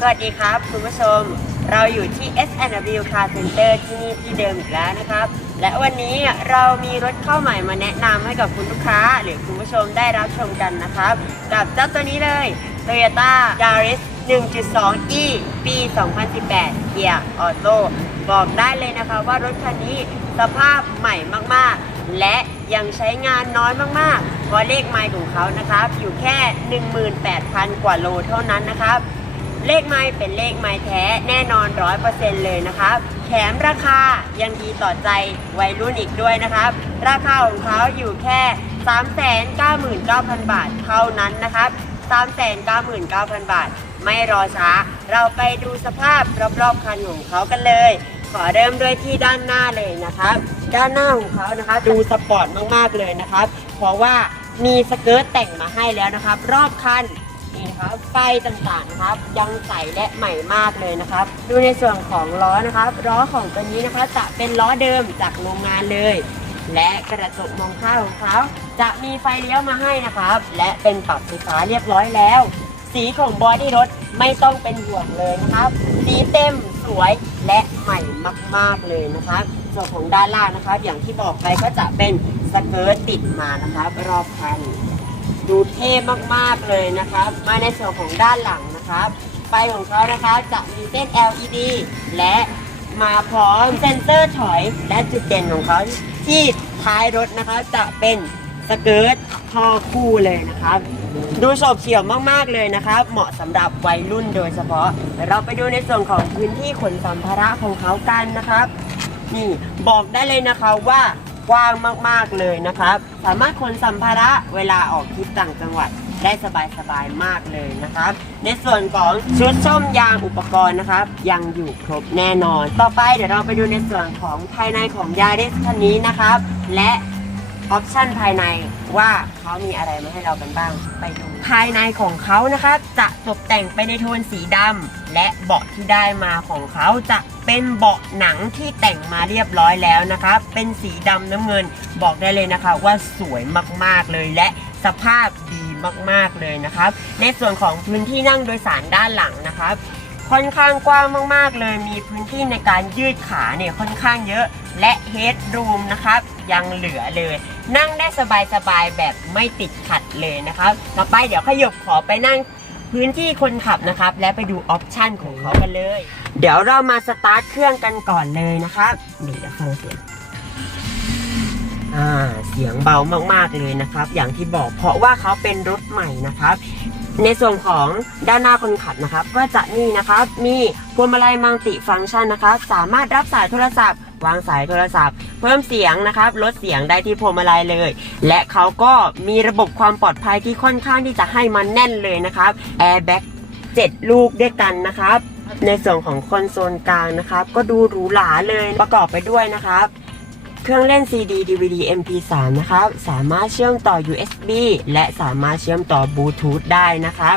สวัสดีครับ คุณผู้ชม เราอยู่ที่ S&W Car Center ที่นี่ที่เดิมอีกแล้วนะครับ และวันนี้เรามีรถเข้าใหม่มาแนะนำให้กับคุณลูกค้า หรือคุณผู้ชมได้รับชมกันนะครับ กับเจ้าตัวนี้เลย Toyota Yaris 1.2e ปี 2018 เกียร์ออโต้บอกได้เลยนะคะว่ารถคันนี้สภาพใหม่มากๆ และยังใช้งานน้อยมากๆเพราะเลขไมล์ของเขานะครับ อยู่แค่ 18,000 กว่าโลเท่านั้นนะครับ เลขไม้เป็นเลขไม้แท้แน่นอน100%เซเลยนะครับแถมราคายังดีต่อใจวัยรุ่นอีกด้วยนะครับราคาของเขาอยู่แค่ 399,000 บาทเท่านั้นนะครับ399,000 บาท ไม่รอช้า เราไปดูสภาพรอบๆคันของเขากันเลย ขอเริ่มด้วยที่ด้านหน้าเลยนะครับด้านหน้าของเขานะคะ ดูสปอร์ตมากๆเลยนะครับเพราะว่ามีสเกิร์ตแต่งมาให้แล้วนะครับ รอบคัน ครับไฟต่างๆนะครับ ยังใสและใหม่มากเลยนะครับ ดูในส่วนของล้อนะครับล้อของตัวนี้นะคะจะเป็นล้อเดิมจากโรงงานเลย และกระจกมองข้างของเขาจะมีไฟเลี้ยวมาให้นะครับ และเป็นปรับไฟฟ้าเรียบร้อยแล้ว สีของบอดี้รถไม่ต้องเป็นห่วงเลยนะครับสีเต็มสวยและใหม่มาก ๆเลยนะครับส่วนของด้านล่างนะครับ อย่างที่บอกไปก็จะเป็นสเกิร์ตติดมานะครับ รอบคัน ดูเท่มากๆเลยนะครับ มาในส่วนของด้านหลังนะครับไฟของเขานะคะจะมีเส้น LED และมาพร้อมเซ็นเซอร์ถอยและจุดเด่นของเขาที่ท้ายรถนะคะจะเป็นสเกิร์ตคอคู่เลยนะครับ ดูโฉบเฉี่ยวมากๆเลยนะครับ เหมาะสำหรับวัยรุ่นโดยเฉพาะเดี๋ยวเราไปดูในส่วนของพื้นที่ขนสัมภาระของเขากันนะครับ นี่บอกได้เลยนะคะว่า กว้างมากๆเลยนะครับ สามารถขนสัมภาระเวลาออกทริปต่างจังหวัดได้สบายๆมากเลยนะครับ ในส่วนของชุดส้มยางอุปกรณ์นะครับ ยังอยู่ครบแน่นอน ต่อไปเดี๋ยวเราไปดูในส่วนของภายในของยาริสคันนี้นะครับ และ ออปชันภายในว่าเขามีอะไรมาให้เรากันบ้างไปดู ภายในของเขานะครับจะตกแต่งไปในโทนสีดำและเบาะที่ได้มาของเขาจะเป็นเบาะหนังที่แต่งมาเรียบร้อยแล้วนะครับเป็นสีดำน้ำเงินบอกได้เลยนะคะ ว่าสวยมากๆเลยและสภาพดีมากๆเลยนะครับ ในส่วนของพื้นที่นั่งโดยสารด้านหลังนะครับค่อนข้างกว้างมากๆเลย มีพื้นที่ในการยืดขาเนี่ยค่อนข้างเยอะ และเฮดรูมนะครับ ยังเหลือเลย นั่งได้สบายๆแบบไม่ติดขัดเลยนะครับ ต่อไปเดี๋ยวขยบขอไปนั่งพื้นที่คนขับนะครับ และไปดูออปชันของเขากันเลย เดี๋ยวเรามาสตาร์ทเครื่องกันก่อนเลยนะครับนี่เดี๋ยวฟังเสียงอ่าเสียงเบามากๆเลยนะครับ อย่างที่บอกเพราะว่าเขาเป็นรถใหม่นะครับ ในส่วนของด้านหน้าคนขับนะครับ ก็จะนี่นะครับมีพวงมาลัยมัลติฟังก์ชันนะครับ สามารถรับสายโทรศัพท์ วางสายโทรศัพท์ เพิ่มเสียงนะครับลดเสียงได้ที่พวงมาลัยเลย และเขาก็มีระบบความปลอดภัยที่ค่อนข้างที่จะให้มันแน่นเลยนะครับแอร์แบ็ก7ลูกด้วยกันนะครับในส่วนของคอนโซลกลางนะครับ ก็ดูหรูหราเลยประกอบไปด้วยนะครับ เครื่องเล่น CD DVD MP3 นะครับ สามารถเชื่อมต่อ USB และสามารถเชื่อมต่อบลูทูธได้นะครับ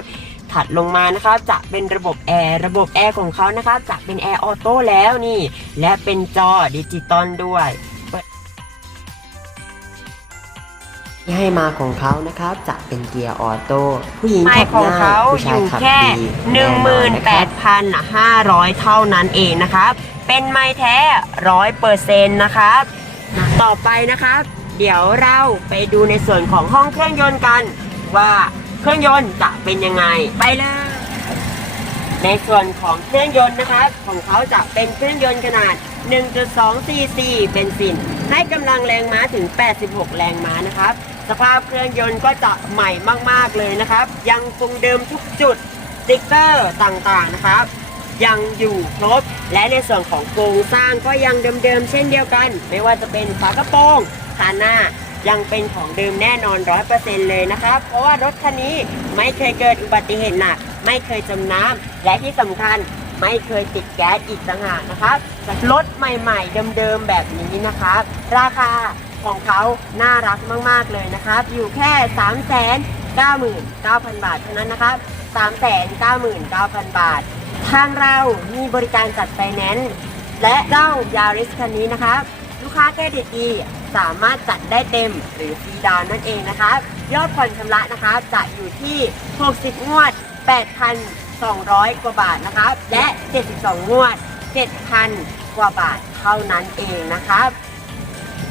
ถัดลงมานะครับจะเป็นระบบแอร์ระบบแอร์ของเขานะครับจะเป็นแอร์ออโต้แล้วนี่ และเป็นจอดิจิตอลด้วยที่ให้มาของเขานะครับจะเป็นเกียร์ออโต้ผู้หญิงไมขับของง่ายเขาผู้อชายยู่ขับแค่ดีแน่นอนนะครับ18,500เท่านั้นเองนะครับ เป็นไม้แท้ร้อยเปอร์เซ็นต์นะครับ ต่อไปนะครับ เดี๋ยวเราไปดูในส่วนของห้องเครื่องยนต์กันว่า เครื่องยนต์จะเป็นยังไงไปเลยในส่วนของเครื่องยนต์นะครับของเขาจะเป็นเครื่องยนต์ขนาด 1.2 cc เบนซิน ให้กำลังแรงม้าถึง 86 แรงม้านะครับ สภาพเครื่องยนต์ก็จะใหม่มาก ๆ เลยนะครับ ยังคงเดิมทุกจุดสติ๊กเกอร์ต่างๆนะครับ ยังอยู่ครบ และในส่วนของโครงสร้างก็ยังเดิมๆเช่นเดียวกัน ไม่ว่าจะเป็นฝากระโปรงคานหน้า ยังเป็นของเดิมแน่นอน100%เปอร์เซ็นต์เลยนะครับเพราะว่ารถคันนี้ไม่เคยเกิดอุบัติเหตุหนัก ไม่เคยจมน้ำและที่สำคัญไม่เคยติดแก๊สอีกต่างหากนะครับรถใหม่ๆ เดิมๆ แบบนี้นะครับราคาของเขาน่ารักมากๆเลยนะครับอยู่แค่ 3 9 9 0 0 0 บาทเท่านั้นนะครับ3 9 9 0 0 0 บาท ทางเรามีบริการจัดไฟแนนซ์และเจ้ายาริสคันนี้นะครับลูกค้าเครดิตดี สามารถจัดได้เต็มหรือฟรีดาวน์นั่นเองนะครับยอดผ่อนชำระนะครับจะอยู่ที่ 60 งวด 8,200 กว่าบาทนะครับและ 72 งวด 7,000 กว่าบาทเท่านั้นเองนะครับ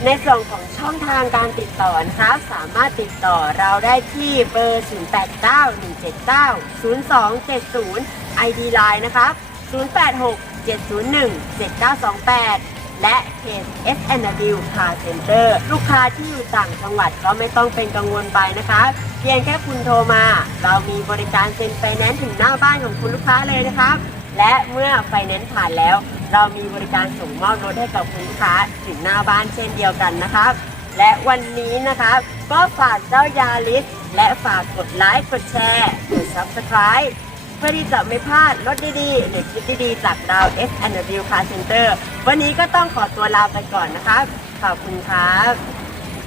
ในส่วนของช่องทางการติดต่อนะครับสามารถติดต่อเราได้ที่เบอร์ 0891790270 ID Line นะครับ 0867017928 และเพจ S&W Car Center ลูกค้าที่อยู่ต่างจังหวัดก็ไม่ต้องเป็นกังวลไปนะคะ เพียงแค่คุณโทรมา เรามีบริการเซ็นไฟแนนซ์ถึงหน้าบ้านของคุณลูกค้าเลยนะครับ และเมื่อไฟแนนซ์ผ่านแล้ว เรามีบริการส่งมอบรถให้กับคุณลูกค้าถึงหน้าบ้านเช่นเดียวกันนะครับและวันนี้นะครับก็ฝากเจ้ายาลิสและฝากกดไลค์ กดแชร์ กด Subscribe เพื่อที่จะไม่พลาดรถดีๆหรือคลิปดีๆจากดาว S and W Car Center วันนี้ก็ต้องขอตัวลาไปก่อนนะคะ ขอบคุณครับ